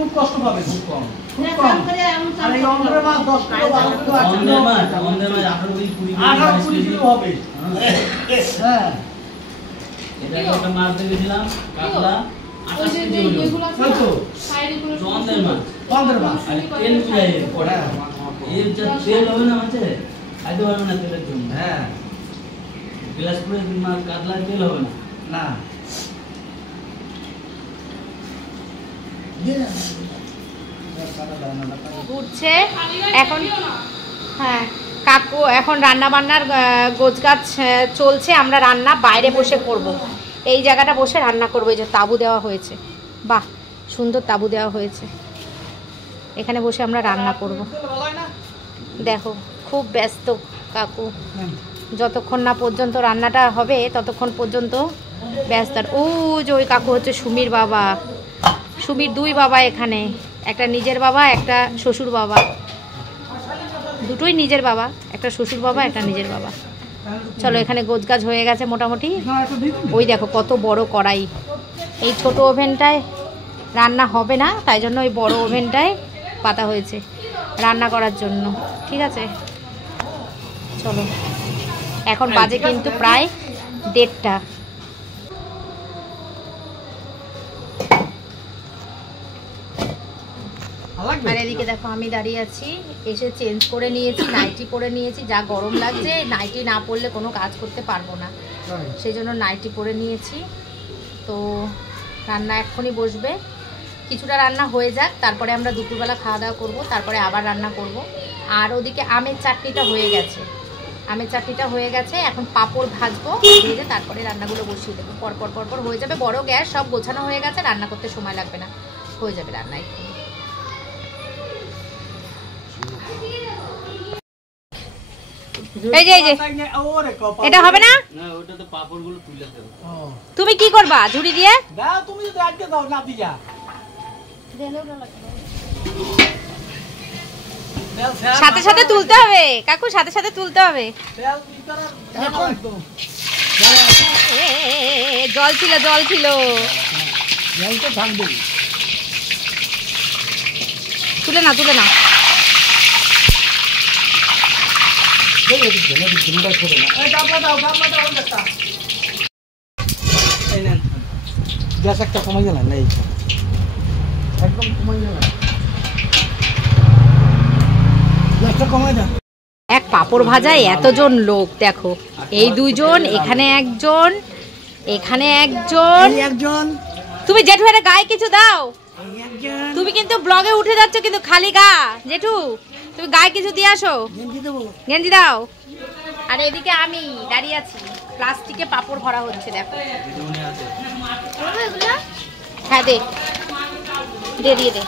খুব কষ্ট পাবে, খুব কম আর এই অন্ধ্রের মাছ 10 কিলো 12 কিলো আছে, অন্ধ্রের মাছ 18 20 কিলো হবে। হ্যাঁ এটা একটা মাছ দেখেছিলাম কাতলা 28 কেজি হলো ওই তো অন্ধ্রের মাছ আর তেল মিলাই পড়া এর যা তেল হবে না মাছে খাইতে পারবে না তেলের জন্য। হ্যাঁ বিলাসপুরে মাছ কাতলা তেল হবে না। না উঠছে এখন। হ্যাঁ কাকু এখন রান্না বান্নার গোছগাছ চলছে, আমরা রান্না বাইরে বসে করব। এই জায়গাটা বসে রান্না করবো, এই যে তাঁবু দেওয়া হয়েছে, বাহ সুন্দর তাঁবু দেওয়া হয়েছে, এখানে বসে আমরা রান্না করব। দেখো খুব ব্যস্ত কাকু, যতক্ষণ না পর্যন্ত রান্নাটা হবে ততক্ষণ পর্যন্ত ব্যস্ত। আর ও যে ওই কাকু হচ্ছে সুমির বাবা, সুমির 2 বাবা এখানে, একটা নিজের বাবা একটা শ্বশুর বাবা, দুটোই নিজের বাবা, একটা শ্বশুর বাবা একটা নিজের বাবা। চলো এখানে গোছগাছ হয়ে গেছে মোটামুটি। ওই দেখো কত বড় কড়াই, এই ছোট ওভেনটায় রান্না হবে না, তাই জন্য ওই বড় ওভেনটায় পাতা হয়েছে রান্না করার জন্য। ঠিক আছে চলো, এখন বাজে কিন্তু প্রায় 1:30টা। আর এদিকে দেখো আমি দাঁড়িয়ে আছি, এসে চেঞ্জ করে নিয়েছি, নাইটি পরে নিয়েছি, যা গরম লাগছে, নাইটি না পরলে কোনো কাজ করতে পারবো না, সেই জন্য নাইটি পরে নিয়েছি। তো রান্না এক্ষুনি বসবে, কিছুটা রান্না হয়ে যাক, তারপরে আমরা দুপুরবেলা খাওয়া দাওয়া করবো, তারপরে আবার রান্না করব। আর ওদিকে আমের চাটনিটা হয়ে গেছে, আমের চাটনিটা হয়ে গেছে, এখন পাঁপড় ভাজবো, ভেজে তারপরে রান্নাগুলো বসিয়ে দেবো, পরপর পরপর হয়ে যাবে। বড় গ্যাস, সব গোছানো হয়ে গেছে, রান্না করতে সময় লাগবে না, হয়ে যাবে রান্না এক্ষুনি। এই যে এটা হবে না, ওটা তো পাপড়গুলো তুলে দেব। তুমি কি করবা ঝুড়ি দিয়ে? দাও তুমি যদি আজকে দাও না দিয়া সাথে সাথে তুলতে হবে কাকু, সাথে সাথে তুলতে হবে। জল ছিল জল ছিল, জল তো থাকবে, তুলে না তুলে না। গ্যাস একটা কমে গেল না, একদম কমে গেল, গ্যাসটা কমে দাও। এক পাঁপড় ভাজায় এতজন লোক, দেখো এই 2 জন, এখানে একজন, এখানে একজন। তুমি জেঠু এর গায়ে কিছু দাও, তুমি কিন্তু ব্লগে উঠে যাচ্ছ কিন্তু খালি গা। জেঠু তুমি গায়ে কিছু দিয়ে আসো, গেঞ্জি দাও। আর এদিকে আমি দাঁড়িয়ে আছি, প্লাস্টিকে পাঁপড় ভরা হচ্ছে, দেখো। হ্যাঁ দে দিয়ে দে।